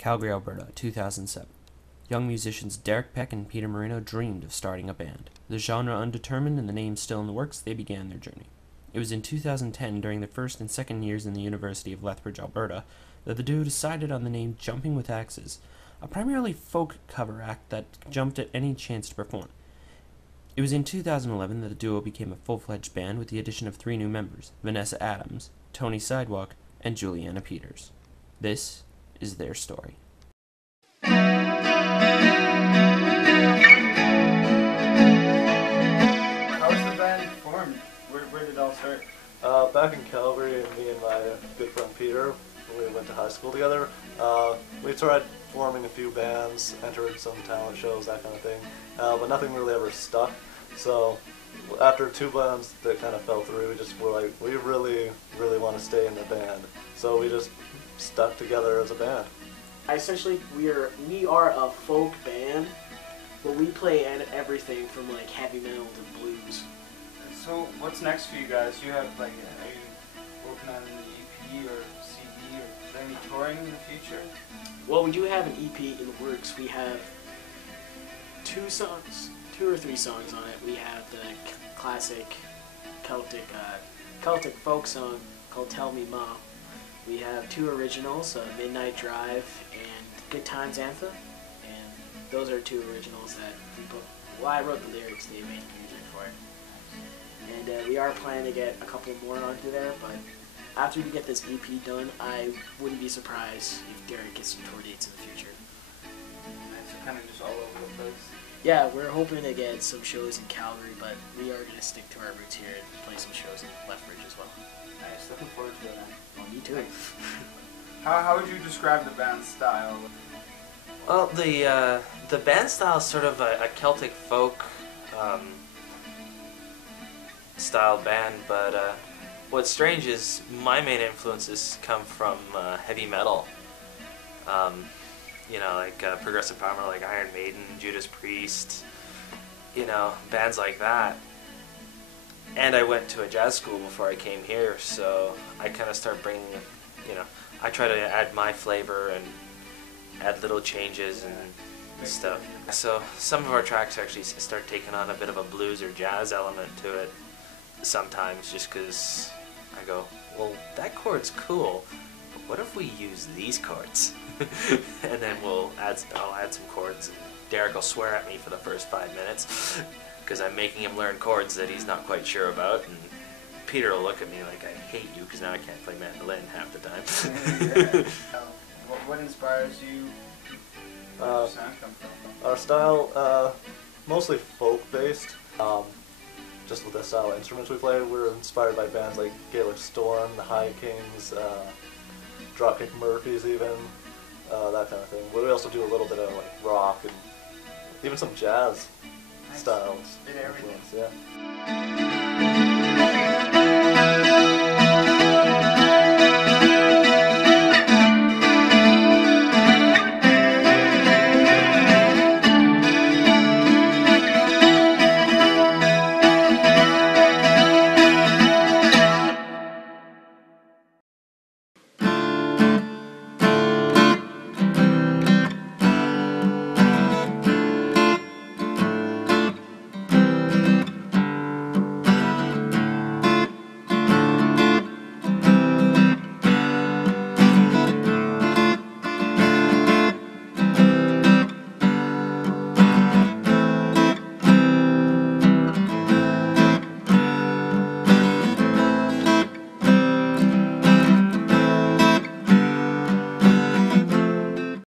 Calgary, Alberta, 2007. Young musicians Derek Peck and Peter Marino dreamed of starting a band. The genre undetermined and the name still in the works, they began their journey. It was in 2010, during their first and second years in the University of Lethbridge, Alberta, that the duo decided on the name Jumping with Axes, a primarily folk cover act that jumped at any chance to perform. It was in 2011 that the duo became a full-fledged band with the addition of 3 new members, Vanessa Adams, Tony Sidewalk, and Juliana Peters. This is their story. How was the band formed? Where did it all start? Back in Calgary, me and my good friend Peter, we went to high school together. We tried forming a few bands, entered some talent shows, that kind of thing, but nothing really ever stuck. So after 2 bands that kind of fell through, we just were like, we really want to stay in the band. So we just stuck together as a band. Essentially, we are a folk band, but we play everything from like heavy metal to blues. So what's next for you guys? You have are you working on an EP or CD, or is there any touring in the future? Well, we do have an EP in the works. We have 2 or 3 songs on it. We have the classic Celtic folk song called "Tell Me Ma." We have 2 originals, "Midnight Drive" and "Good Times Anthem," and those are 2 originals that we put. Well, I wrote the lyrics, they made the music for it. And we are planning to get a couple more onto there, but after we get this EP done, I wouldn't be surprised if Derek gets some tour dates in the future. Nice, so kind of just all over the place. Yeah, we're hoping to get some shows in Calgary, but we are going to stick to our roots here and play some shows in Lethbridge as well. Nice, looking forward to it, man. Well, me too. How would you describe the band's style? Well, the band style is sort of a Celtic folk style band, but what's strange is my main influences come from heavy metal. Progressive power metal like Iron Maiden, Judas Priest, bands like that. And I went to a jazz school before I came here, so I kind of start bringing, I try to add my flavor and add little changes and stuff. So some of our tracks actually start taking on a bit of a blues or jazz element to it sometimes, just because I go, well, that chord's cool, but what if we use these chords? And then I'll add some chords, and Derek will swear at me for the first 5 minutes because I'm making him learn chords that he's not quite sure about, and Peter will look at me like I hate you because now I can't play mandolin half the time. What inspires you? Where does the sound come from? Our style, mostly folk-based. Just with the style of instruments we play, we're inspired by bands like Gaelic Storm, the High Kings, Dropkick Murphys even, that kind of thing. But we also do a little bit of rock and even some jazz styles. Bit of everything. Yeah.